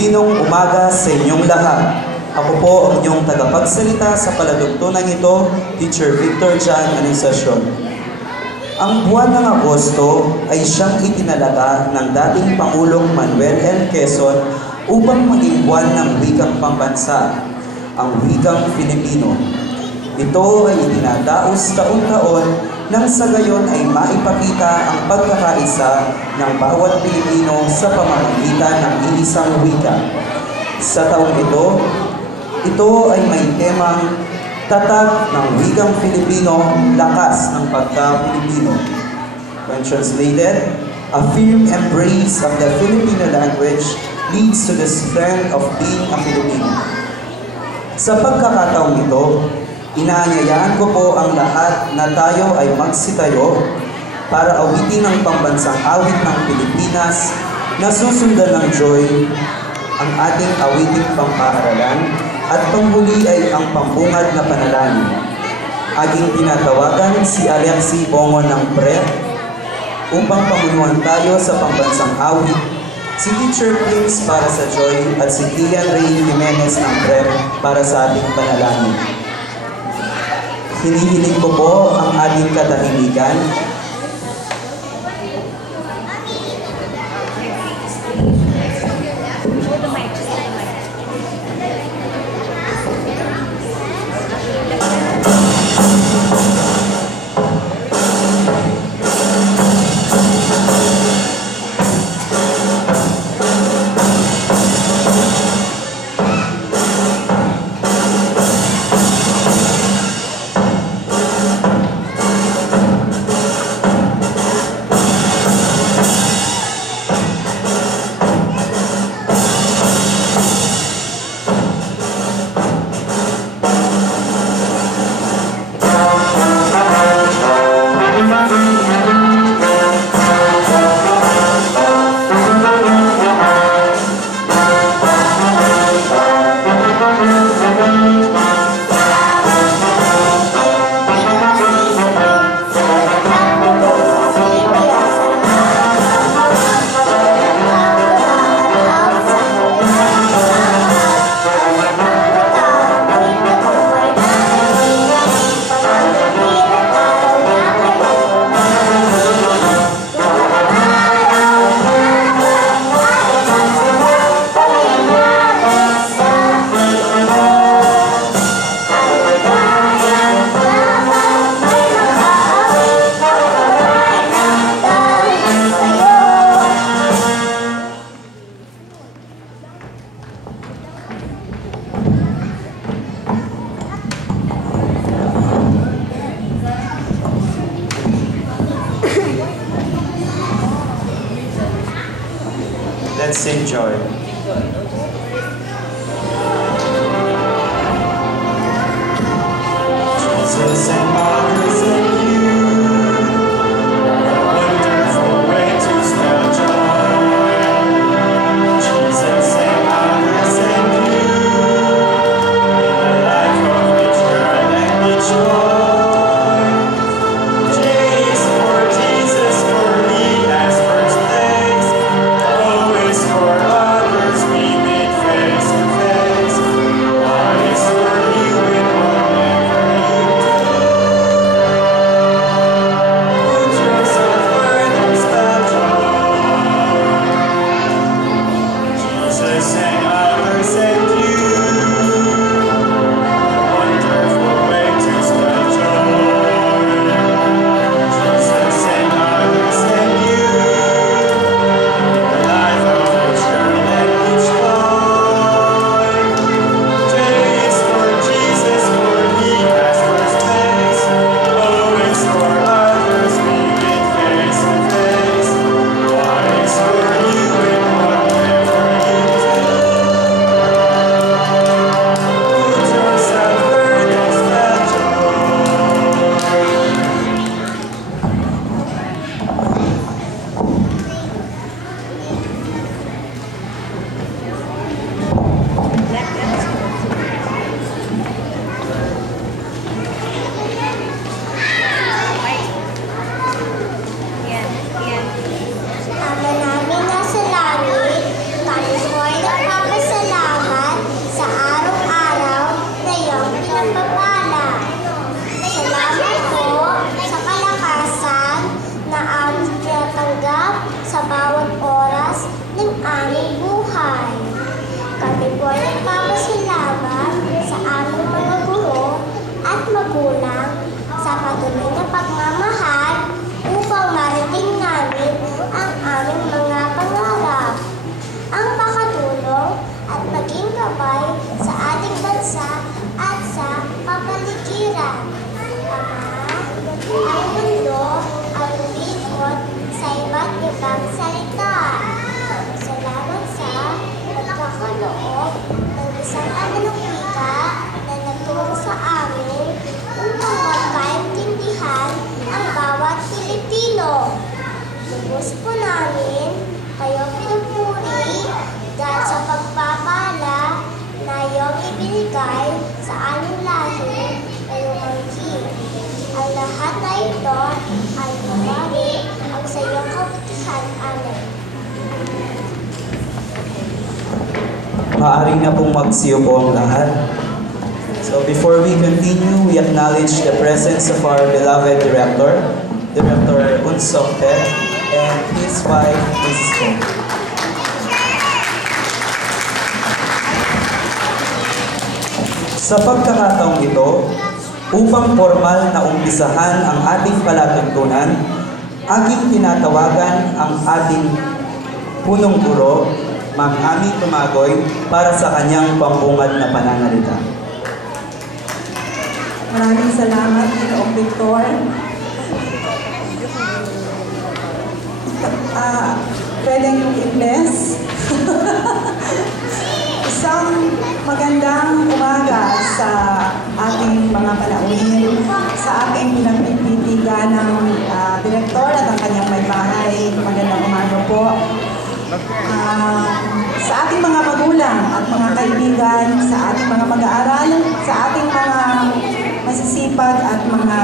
Mapagpinong umaga sa inyong lahat. Ako po ang inyong tagapagsalita sa palatugtunang ito, Teacher Victor John Anunciacion. Ang buwan ng Agosto ay siyang itinalaga ng dating Pangulong Manuel L. Quezon upang maging buwan ng wikang pambansa, ang wikang Filipino. Ito ay itinadaos taon-taon nang sa gayon ay maipakita ang pagkakaisa ng bawat Pilipino sa pamamagitan ng iisang wika. Sa taong ito ay may temang Tatag ng Wikang Filipino, Lakas ng Pagka-Pilipino. When translated, a firm embrace of the Filipino language leads to the strength of being a Filipino. Sa pagkakataong ito, inaanyayaan ko po ang lahat na tayo ay magsitayo para awitin ang pambansang awit ng Pilipinas na susundan ng joy, ang ating awiting pampaaralan, at panghuli ay ang pambungad na panalangin. Aking tinatawagan si Alexi Bongo ng PREP upang pamunuan tayo sa pambansang awit, si Teacher Prince para sa joy at si Ian Ray Jimenez ng PREP para sa ating panalangin. Hinihiling ko po ang ating katahimikan. Let's enjoy. Jesus and others and you, a wonderful way to spell joy. Jesus and others and you, in a life of which girl and each joy. J is for Jesus, for me as first place. O is for others, we meet face to face. Y is for you in whatever you do. Put yourself where there's the joy. Jesus and others and you, a wonderful way to spell joy. Jesus and others and you, the life of which girl and each boy. J is for Jesus, for me as first place. O is for others, we meet face to face. Y is for you in whatever you do. gabay sa ating bansa at sa kapaligiran. Ang mundo ay umikot sa iba't ibang salita. Salamat sa pagkakaloob ng isang anong wika na nagturo sa amin upang magkaintindihan ang bawat Pilipino. Lubos po namin kayo pinupuri dahil sa pagpapala na iyong ibinigay sa aming lahi ngayong hangin. Ang lahat na ito ay mabari ang sa iyong kabutihan. Amen. Maaari na pong magsiupo ang lahat. So before we continue, we acknowledge the presence of our beloved Director, Director Unsok Pet, and his wife, Mrs. Kong. Sa pagkakataong ito, upang formal na umpisahan ang ating palatuntunan, aking tinatawagan ang ating punong guro, Ma'am Ami Tumagoy, para sa kanyang pambungad na pananalita. Maraming salamat, Ginoong Victor. Pwedeng yung i-bless. Isang magandang umaga sa ating mga panauhin, sa aking pinagpipitigan ng direktor at ang kanyang may bahay. Magandang umaga po. Sa ating mga magulang at mga kaibigan, sa ating mga mag-aaral, sa ating mga masisipag at mga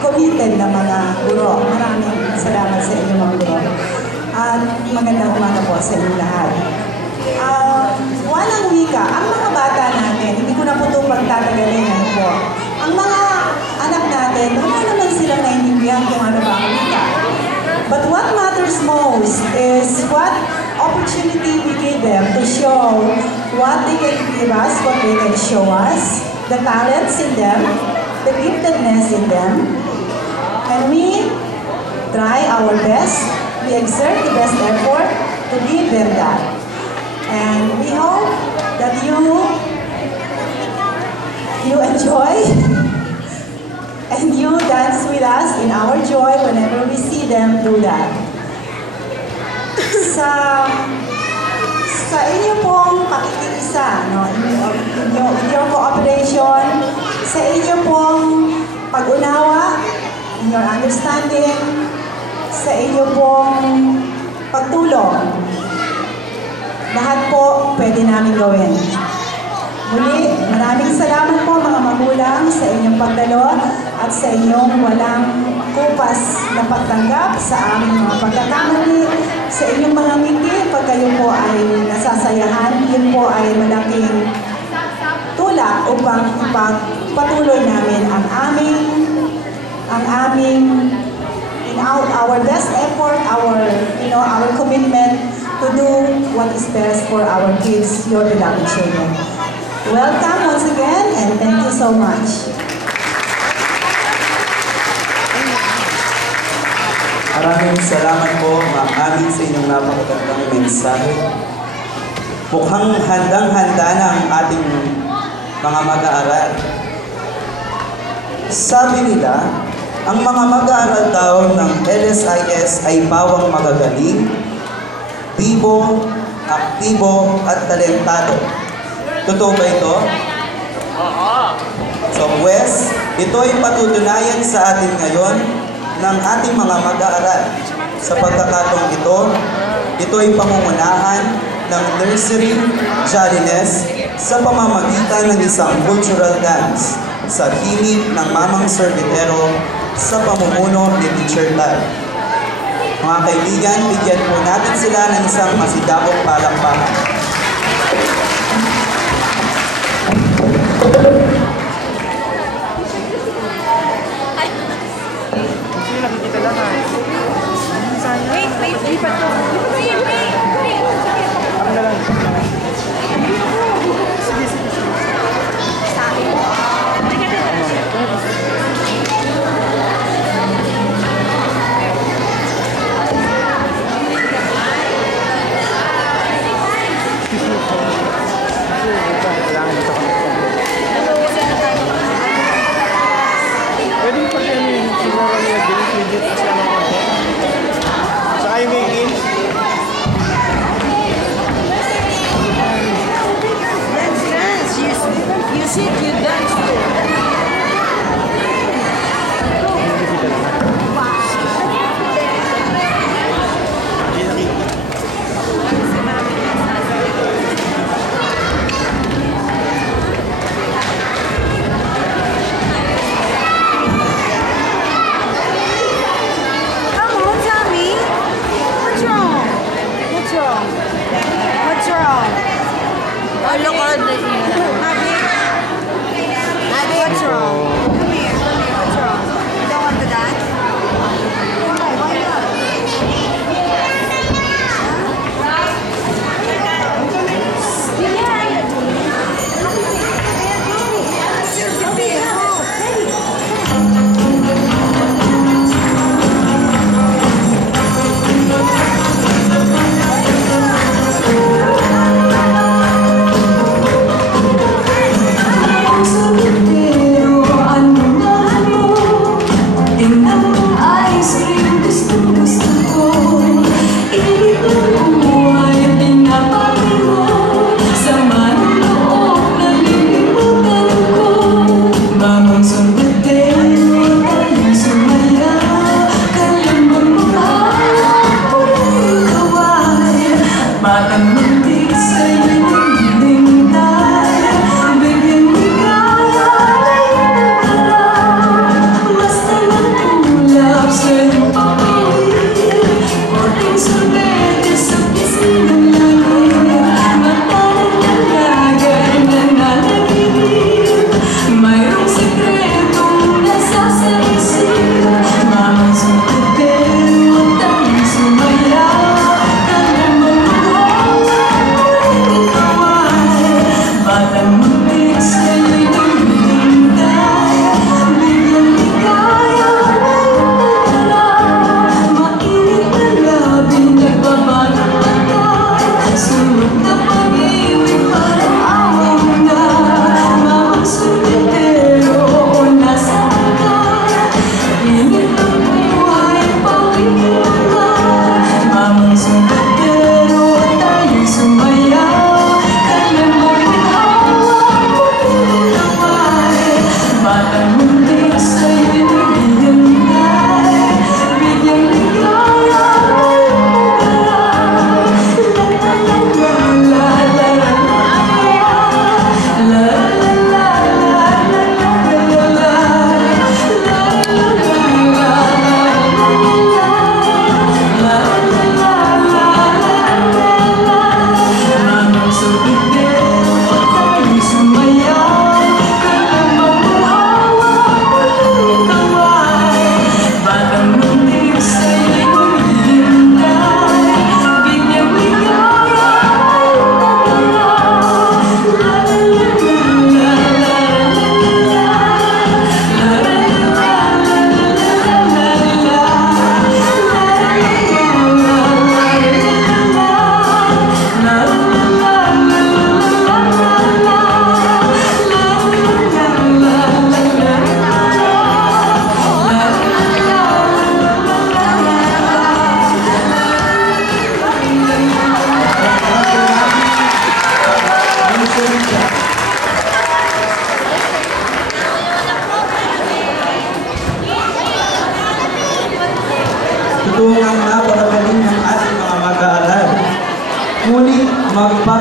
committed na mga guro. Maraming salamat sa inyo mga guro. At magandang umaga po sa inyo lahat. Walang wika, ang mga bata natin, hindi ko na po ito pagtatagalin po. Ang mga anak natin, wala naman silang naiintindihan kung ano ba ang wika. But what matters most is what opportunity we give them to show what they can give us, what they can show us, the talents in them, the giftedness in them. And we try our best, we exert the best effort to give them that. And we hope that you enjoy and you dance with us in our joy whenever we see them do that. Sa inyo pong pakikiisa, no, in your cooperation, sa inyo pong pag-unawa, in your understanding, sa inyo pong pagtulong, lahat po pwede namin gawin. Muli, maraming salamat po mga magulang sa inyong pagdalo at sa inyong walang kupas na pagtanggap sa aming mga pagkakamali, sa inyong mga ngiti pag kayo po ay nasasayahan. Yun po ay malaking tulak upang ipagpatuloy namin ang aming in our best effort, our commitment to do what is best for our kids, your beloved children. Welcome once again, and thank you so much. Maraming salamat po, Ma'am Ami, sa inyong napakagandang mensahe. Mukhang handang-handa na ang ating mga mag-aaral. Sabi nila, ang mga mag-aaral daw ng LSIS ay pawang magagaling, bibo, aktibo, at talentado. Totoo ba ito? So, Wes, ito ay patutunayan sa atin ngayon ng ating mga mag-aaral. Sa pagkakataong ito ay pangungunahan ng nursery jolliness sa pamamagitan ng isang cultural dance sa himig ng Mamang Sorbetero sa pamumuno ni Teacher Tad. Mga kaibigan, bigyan po natin sila ng isang masigabong palakpakan. Wait pa to. Wait. Ako na lang. Sige. Sa akin.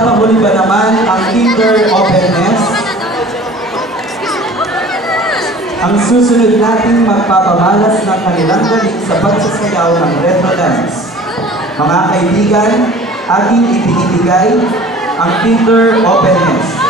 Ipapahuli ba naman ang Kinder Openness? Ang susunod nating magpapamalas ng kanilang galing sa pagsasayaw ng retro dance. Mga kaibigan, ating ibinibigay ang Kinder Openness.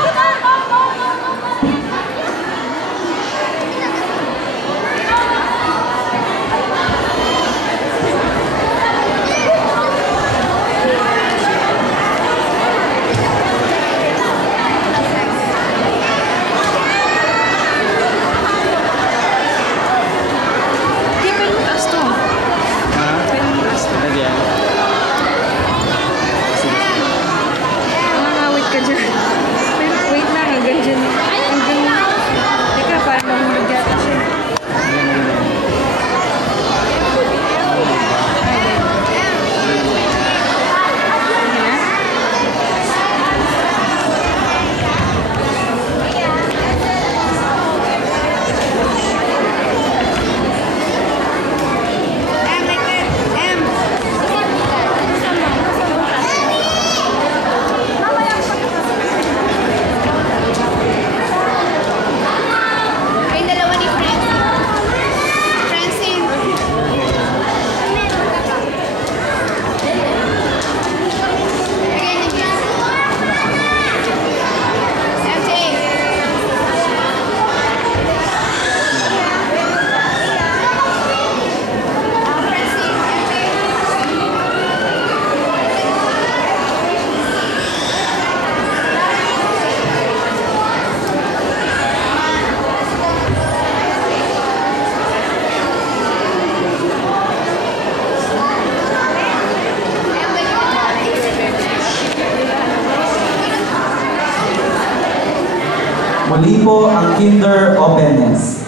Muli po ang Kinder Openness.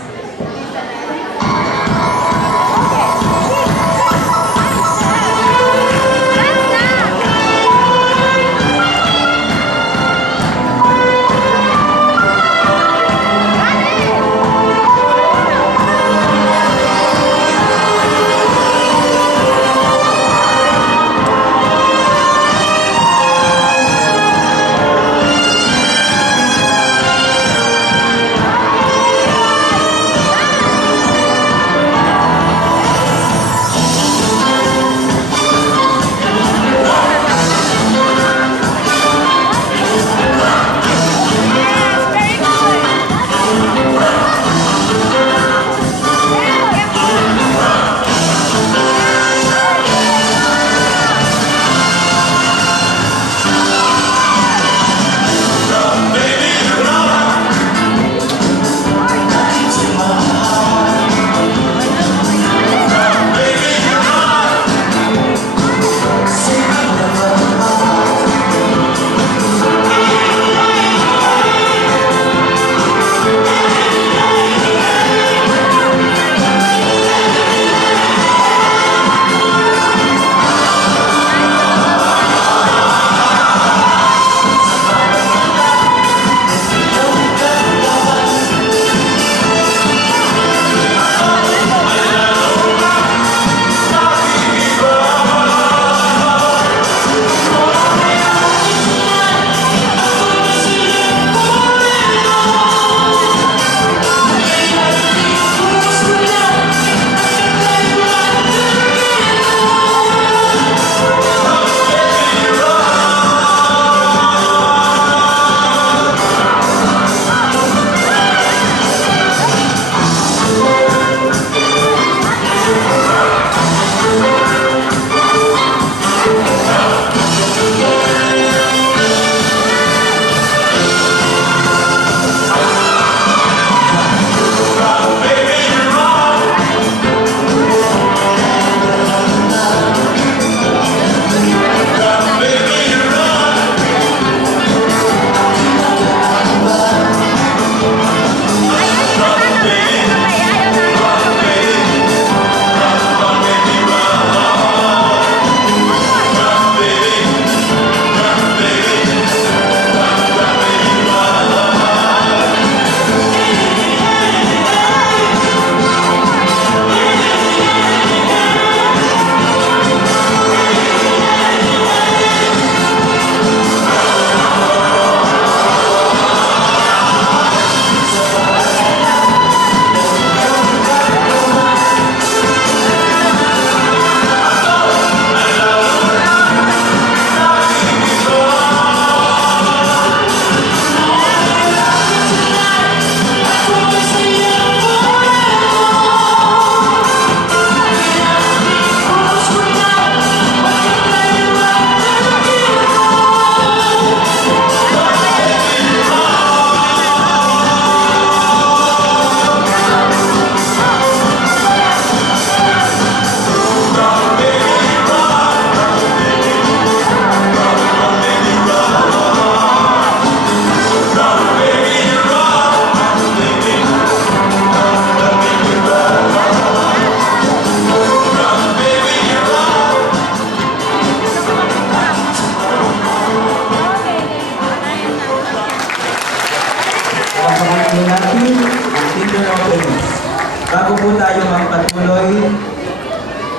bago po tayo magpatuloy,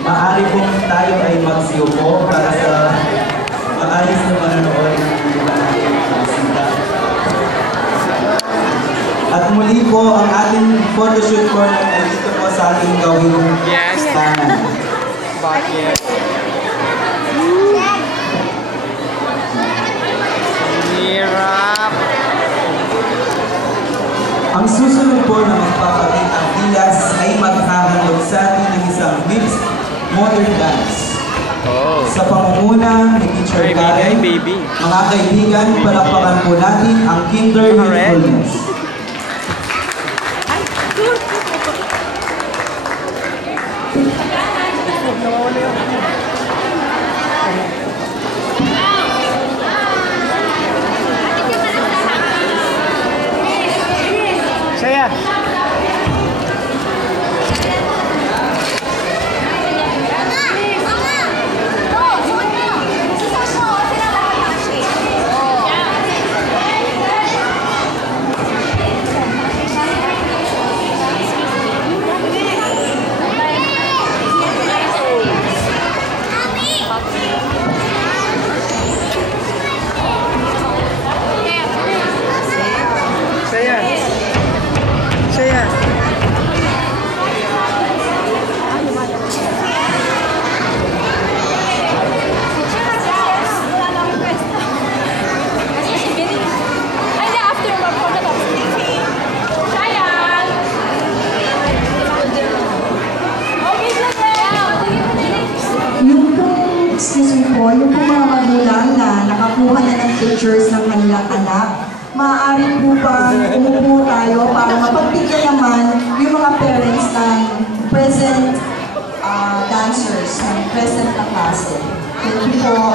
maaari pong tayo ay magsiupo para sa maayos na manonood ng iba natin bisita. At muli po, ang ating photoshoot corner ay dito po sa ating gawing kanan. Bakit? Hirap. Ang susunod po na magpapakitang bilas ay maghahandog sa atin ng isang mixed modern dance. Oh. Sa pangunguna ni Teacher Karen, baby. mga kaibigan, palakpakan po natin ang Kinder Youthfulness. Saya. Saya. Saya. Yung pong, excuse me po, yung pong mga magulang na nakakuha na ng pictures ng kanilang anak, maaari po ba umupo tayo para mapagbigyan naman yung mga parents ng present dancers, ng present na klase. Thank you po.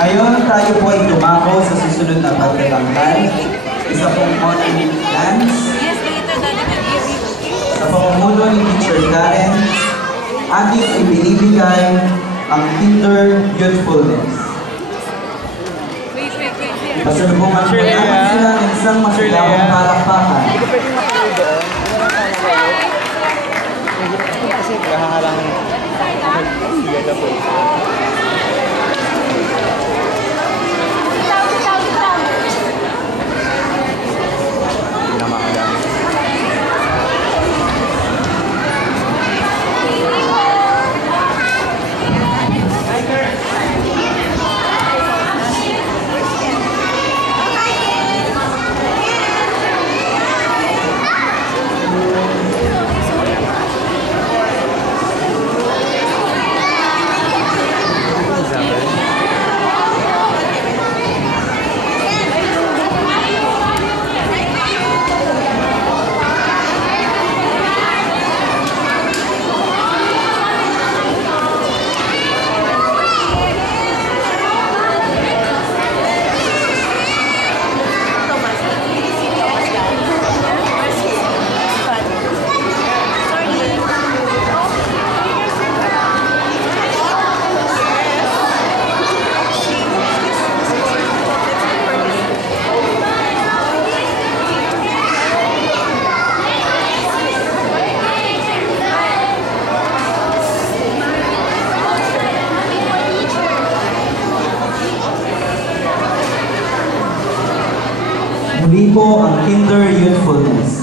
Ngayon, tayo po ay dumako sa susunod na pagtatangkal. Isa pong morning dance. Sa pamumuno ni Teacher Karen, ating ibinibigay ang Kinder Youthfulness. Pasalubungan po namin sila ng isang masigawang palakpakan. Kasi kahahalangan. Muli po ang Kinder Youthfulness.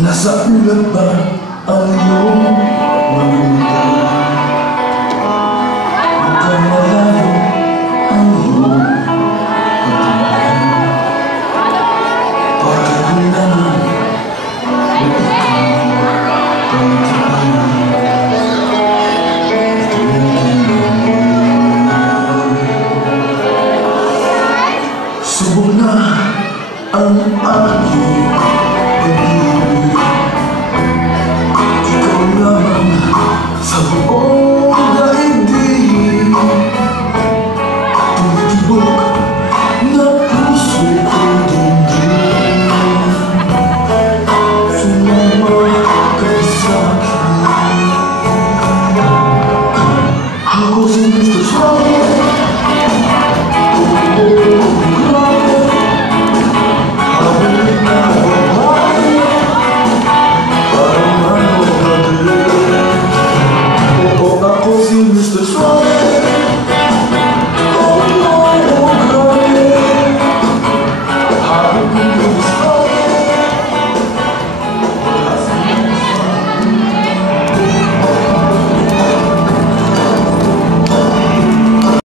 Nasa ulat ba ang iyong mga